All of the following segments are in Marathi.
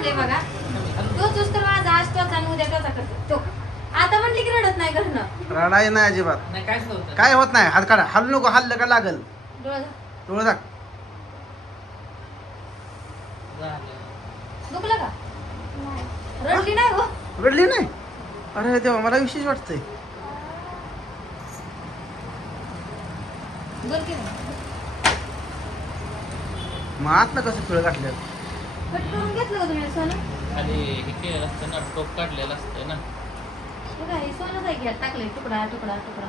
आणले बघा तोच तर माझा आज तोच आणि उद्या तोचा करतो तो आता म्हणली की रडत नाही घरनं रडाई नाही अजिबात नाही काहीच नव्हतं. काय होत नाही हात काढा हल्लो नको हल्लं का लागल डोळा डोळं दाख झालं. दुखलं का रडली नाही हो रडली नाही अरे तेव्हा मला विशेष वाटतंय बोल की नाही. मग आतनं कसं पिळं घातलं कट करून घेतलं का तुम्ही सोनं खाली हे केलेलं असतं ना टोप काढलेलं असतं ना बघा हे सोनंच आहे घ्या टाकले तुकडा तुकडा तुकडा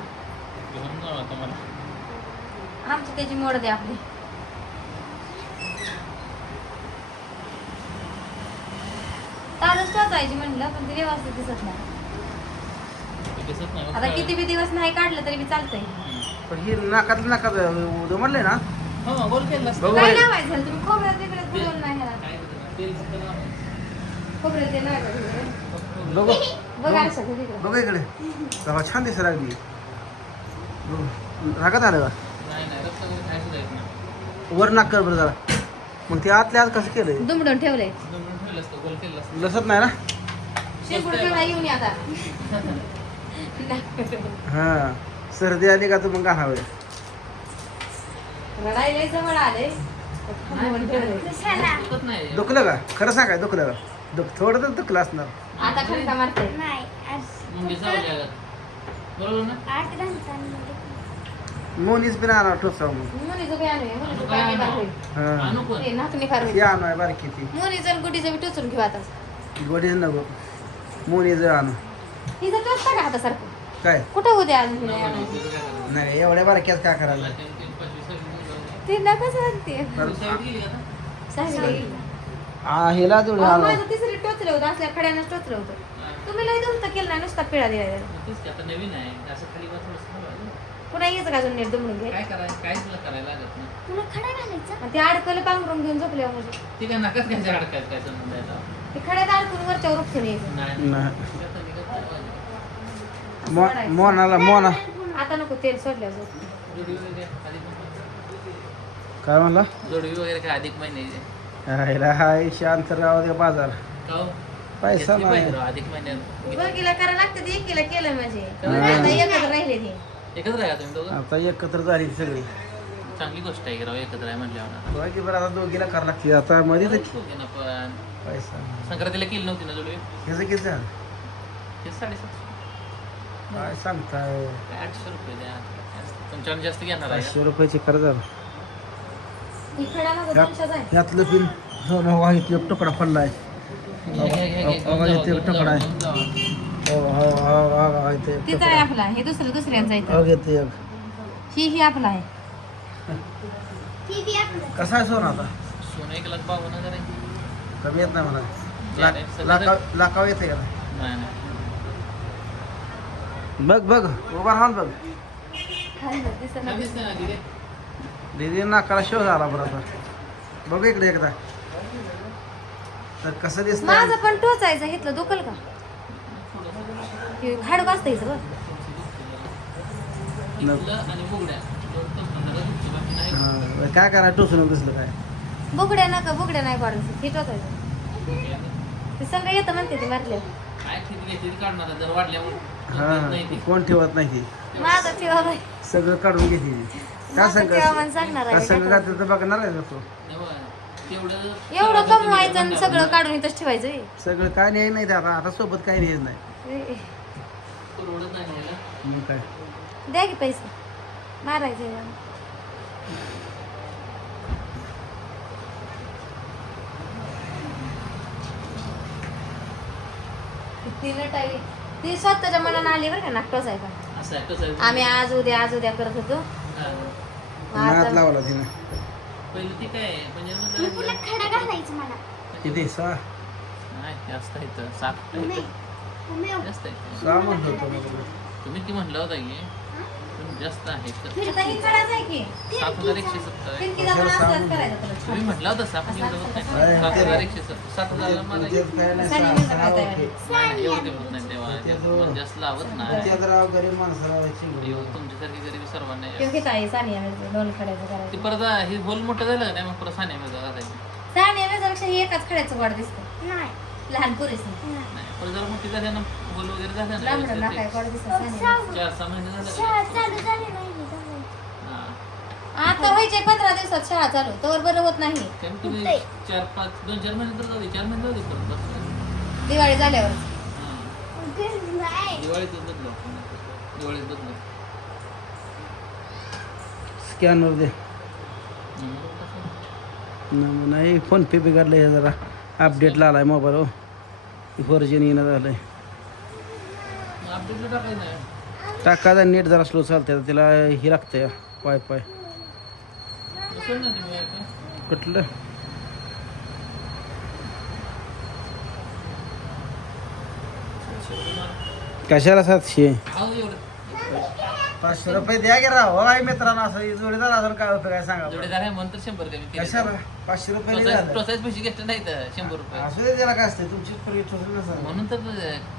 घेऊन जाऊ आता मला आमची त्याची मोड द्या आपली तारच टोचायची म्हणलं पण ते व्यवस्थित दिसत नाही ते दिसत नाही आता किती बी दिवस नाही काढलं तरी बी चालतंय पण ही नाकात नाकात म्हणले ना हो गोल केलं असतं बघू. काय लावायचं ह्याला? तुम्ही खोबऱ्यात बिबऱ्यात बुडवलं नाही ह्याला काय करणार? तेल फक्त लावायचं. खोबऱ्यात तेल लावायचं तिकडे. बघू बघा असं तिकडे बघू इकडे बाबा छान दिसत लागली रागात आलं का नाही नाही रक्त वगैरे काय सुद्धा येत नाही. वर नाक कर बरं जरा मग ते आतल्या आत कसं केलंय दुमडून ठेवलंय दोन मिनिट ठेवलं असतं गोल केलं असतं लसत नाही ना शिरपूड केवढा येऊन या आता हा सर्दी आली का तू मग घालावं रडायला जवळ आले दुखत नाही दुखलं का खरं सांगाय दुखलं का थोडं तर दुखलं असणार आता खडका मारते मुंगी चावली अगं. बरोबर ना मोनीच बी आणा टोचा मग मुलीचं बी आणूया मुलीचं काय फार होईल हा आणू पण ते नाकणी फार ती होईल आणू बारकी ती मुलीचं आणि गुडीचं बी टोचून घेऊ आता गोडीच नको मोनीच आणू तिचं टोचता का हातासारखं काय कुठं होते अजून तिने आणायचं? नाही एवढ्या बारक्यात काय करायला ते नका सांगते तर सांगितलं हिला तेवढी आणू माझं तिसरी टोचलं होतं असल्या खड्यानं टोचलं होतं तुम्ही लई दुमतं केलं नाही नुसता पिळा दिला त्याला. आता नवीन आहे असं खाली वर थोडंसं ठेवायचं. पुन्हा यायचं का अजून नीट दुमडून घे काय करायचं काहीच तुला करायला लागत नाही तुला खडा घालायचा मग ते अडकलं पांघरून घेऊन झोपल्यावर म्हणजे ती काय नकाच घ्यायच्या अडकायचं काय संबंध आहे आता? ते खड्यात अडकून वरच्यावर उपसून यायचं नाही नाही. ती आता निघत नाही. सोडायचं. मोनाला मोना आता नको तेल सोडल्यावर झोप. जोडवी वगैरे अधिक काय म्हणला जोडवी वगैरे काय अधिक महिन्याचे हिला हाय शांत राहू दे बाजार का हो? पैसा घेतली पाहिजे नाही राव अधिक महिन्यात बघीला करायला लागतं ते एकीला केलं म्हणजे हा. आता एकत्र राहिले ते एकत्र आहे का तुम्ही दोघं आता एकत्र झाली सगळी चांगली गोष्ट आहे की राव एकत्र आहे म्हटल्यावर बाकी बरं आता दोघीला करावं लागते आता मध्ये तर दोघींना पण पैसा संक्रांतीला केली नव्हती ना जोडवी ह्याचं किती झालं ते 750 काय सांगताय काय 800 रुपये द्या तुमच्याकडे जास्त घेणार आहे 500 रुपयाची खरं झालं ही खडा नको दोनशेच आहे यातलं पिन सोनं वाहित एक तुकडा पडलाय तिचा आहे आपला हे दुसऱ्यांचा आहे ही आपला आहे ती बी आपलं कसा आहे सोनं आता सोनं 1,52,000 आहे कमी येत नाही मला नाही, सगळं लाखाव येते का नाही नाही बघ बघ उभा राहून बघ दिसत काय दिसतंय ना तिथे? दीदी नाकाला शो झाला बरं आता बघ इकडे एकदा तर कसं दिसतंय माझं पण टोचायचं घेतलं दुखल का खाडक असतं हिचं बघ इथलं आणि बुगड्या दोन टोचणार दुखते, बाकी नाही. हा, काय करायचं टोचून दिसलं काय बुगड्या नका बुगड्या नाही पाडायचं हे टोचायचं ते संग येतं म्हणते ते मारले काय ठीक आहे, तिथे काढणार आहे, जर वाढल्यावर हा नाही ती. कोण ठेवत नाही ती माझं ठेवा बाई सगळं काढून घेते ती. का माझं संग ठेवा म्हणून सांगणार का आहे संग काय घातलं तर बघणार आहे ना तो तेव्हा तेवढं एवढं कमवायचं आणि सगळं काढून इथंच ठेवायचं हे. सगळं काय नाही नाही ते आता आता सोबत काही नाही नाही परवडत नाही न्यायला. मग काय द्या की पैसे मारायचे ती नटाई ती स्वतःच्या मनानं आली बरं का नागटोच आहे पण असं आहे कसं आहे? आम्ही आज उद्या करत होतो हा. नात आता लावला तिने पहिलं ती काय म्हणजे मग तुला खडा घालायचं मला किती सहा नाही जास्त आहे इथं 7 आहे नाही इथं. मम्मी जास्त आहे सहा म्हणत होतो मग. तुम्ही ती म्हटलं होता की पण जास्त आहे इथं. आता ही खडाच आहे की 7,170 आहे. फिरकी जाताना असंच करायचं तुला. तुम्ही म्हटलं होतं 7 एवढं होत नाही आहे. 7,170 7,000 मला त्यात काय नाही, सहा सहा- मिनिटं सहा काय ओके. नाही एवढं ते होत नाही तेव्हा त्याचं- जास्त लावत नाही त्यात राव गरीब माणसाला चिंगून. एवढं तुमच्यासारखी गरीबी सर्वांना आहे. किंवा किती आहे सानिया मिरची, दोन खड्याचं ती करायचं परत हे होल मोठं झालं का नाही मग परत साने घालायची सानिया मिरच्यापेक्षा ही एकाच खड्याचं वाढ दिसतं नाही लहान पुरेस नाही. नाही पण जरा मोठी झाल्या ना बोल वगैरे झाल्या ना लांबडं ना काय व्यवस्थित पडत दिसत नाही. सहा- 4-6 महिने झाले शाळा चालू झाली नाही हा. आता व्हायचे 15 दिवसात शाळा चालू तर बरं होत नाही कारण तुम्ही कुठे? 2-4 महिने तर जाऊ दे 4 महिने जाऊ दे परत बस. दिवाळी झाल्यावर हा. नाही दिवाळीतच बदलू आपण दिवाळीत बदलू स्कॅनर दे नाही फोन पे बिघडलं हे जरा अपडेटला आलाय मोबाईल व्हर्जन येणं झालंय अपडेटला टाकायचं नाही टाकायचा नेट जरा स्लो चालतंय तिला हे लागतंय वायफाय बसेल ना तुम्ही आता. कुठलं कशाला 700 अहो, एवढं 500 रुपये द्या गे राव काय मित्रांनो असं जोडीदार अजून काय होतं काय सांगा बरं. जोडीदार आहे म्हणून तर 100 द्या मी केले. कशाला 500 रुपये नाही झालं. प्रोसेस पैसे घेतले नाहीत 100 रुपये असू दे त्याला काय असते तुमची परिस्थिती ठरली नसेल. म्हणून तर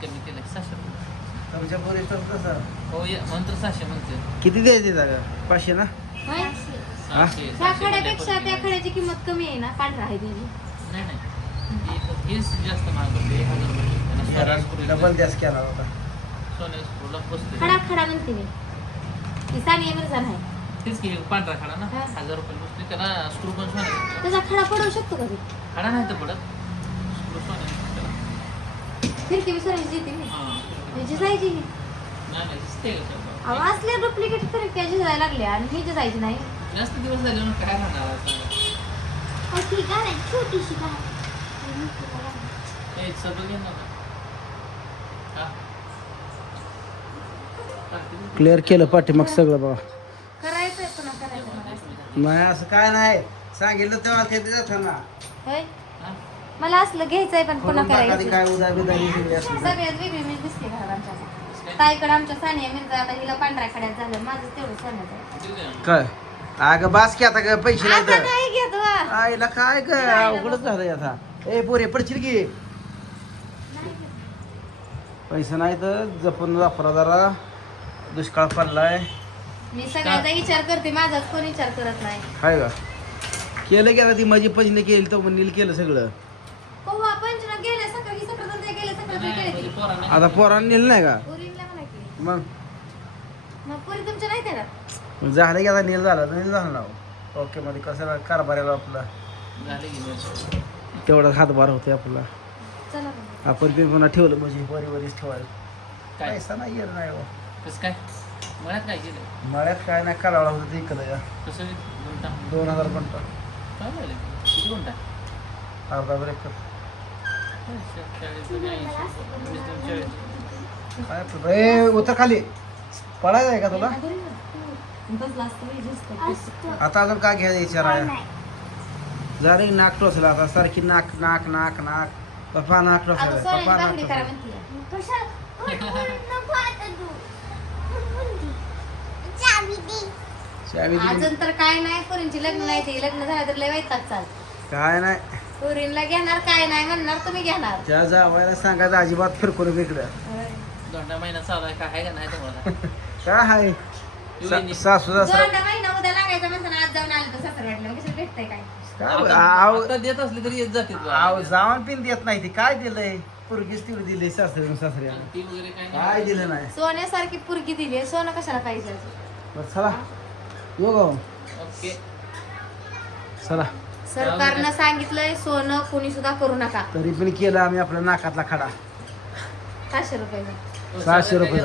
कमी केलं 600 रुपये तुमच्या परिस्थिती तसं हो म्हणून तर 600 म्हणते किती द्यायचे जागा 500 ना होय? 600 ह्या खड्यापेक्षा त्या खड्याची किंमत कमी आहे ना पांढरा आहे त्याची नाही नाही हेच जास्त महाग पडते 1000 रुपये त्यांना स्वराज पुरेल. डबल गॅस केला होता सोन्यास पुरला बसते खडा खडा म्हणते मी ती सानिया मिर्झा नाही तेच की पांढरा खडा ना हा. 1000 रुपये बसते त्याला स्क्रू पण सोन्याचा त्याचा खडा पडू शकतो का ते खडा नाही तर पडत स्क्रू सोन्याचा त्याला. फिरकी विसरायची येते मी हा. त्याची जायची नाही नाही दिसते का त्याला? अहो असल्या डुप्लिकेट फिरक्याची जायला लागल्या आणि ह्याची जायची नाही जास्त दिवस झाले ना काय राहणार आहे सांगा. ती घालायची छोटीशी घालायची ए, सगळं घे ना आता. हा. टाकते. क्लिअर केलं पाठीमाग सगळं बघा करायचंय पुन्हा करायचं मला. नाही असं काय नाही सांगितलं तेव्हा ते जातं ना होय हा? मला असलं घ्यायचंय पण पुन्हा कधी करायचं काय उदा बिदा ही सगळी असली ना. सगळ्यात वेगळी मी दिसते घरात आमच्या ताईकडे आमच्या सानिया मिर्झा आता हिला पांढऱ्या खड्यात झालं माझं तेवढं सोन्याचं आहे. देऊ द्या. काय अगं बास की आता काय पैसे नाही आता तर नाही घेत वा. आईला काय काय अवघडच झालंय आता ए पोरे पडशील की पैसे नाही तर जपून वापरा जरा दुष्काळ पडलाय मी सगळ्याचा विचार करते माझाच कोण विचार करत नाही हाय का केलं की आता ती माझी पंचने केली तर नील केलं सगळं पोहा पंचना गेले सकाळी सकाळ ते गेले सकाळ ते नाही, गेले म्हणजे की. पोरांना आता पोरांनी नेलं नाही का पोरींला म्हणा की. मग मग पोरी तुमच्या नाही त्याला झालं की आता नील झालं नील झालं ना ओके मध्ये कसं कारभाराला आपला झाले की नाही. तेवढा हातभार होतोय आपला चला बरं. आपण बी पुन्हा ठेवलं म्हणजे वरीच ठेवायला काय पैसा नाही येत नाही हो. कसं काय मळ्यात काय केलं मळ्यात काय नाही करावं होतं ते इकडं या कसं गुंठा 2000 घंटा काय झालं किती गुंठा अर्धा ब्रेक 40 आणि 80 40. काय आपलं ए उतर खाली पडायचं आहे का तुला बसला असतं वेळ दिसतं. असतं आता अजून काय घ्यायचा विचार आहे नाही झाली नाक टोचला आता सारखी नाक नाक नाक नाक पप्पा नाक आता टोचला सोन्याची पप्पा नाक बांगडी करा टोचला म्हणते कशा नको आता तू चावी दे चावी दिली. अजून तर काय नाही पोरींची लग्न नाही ते लग्न झालं तर लय वैताग चाल काय नाही पोरींला घेणार काय नाही म्हणणार तुम्ही घेणार त्या जावायला सांगायचं अजिबात फिरकून इकडं दोंडा महिना चालू आहे काय का नाही तुम्हाला काय हाय वहिनी. सासू सासरा दोनदा महिना उद्या लागायचा म्हणताना आज जाऊन आलं तर सासर वाटलं कसं भेटतंय काय काय आता देत असली तरी येत जाते जाऊन पिन देत नाही ती काय दिलंय पुरगीच तेवढी दिली सासरे सासऱ्या ती वगैरे काय काय दिलं नाही सोन्यासारखी पुरगी दिली सोनं कशाला पाहिजे बरं, चला येऊ गो ओके चला सरकारनं सांगितलंय सोनं कोणी सुद्धा करू नका तरी पण केलं आम्ही आपल्या नाकातला खडा 500 रुपये 600 रुपये.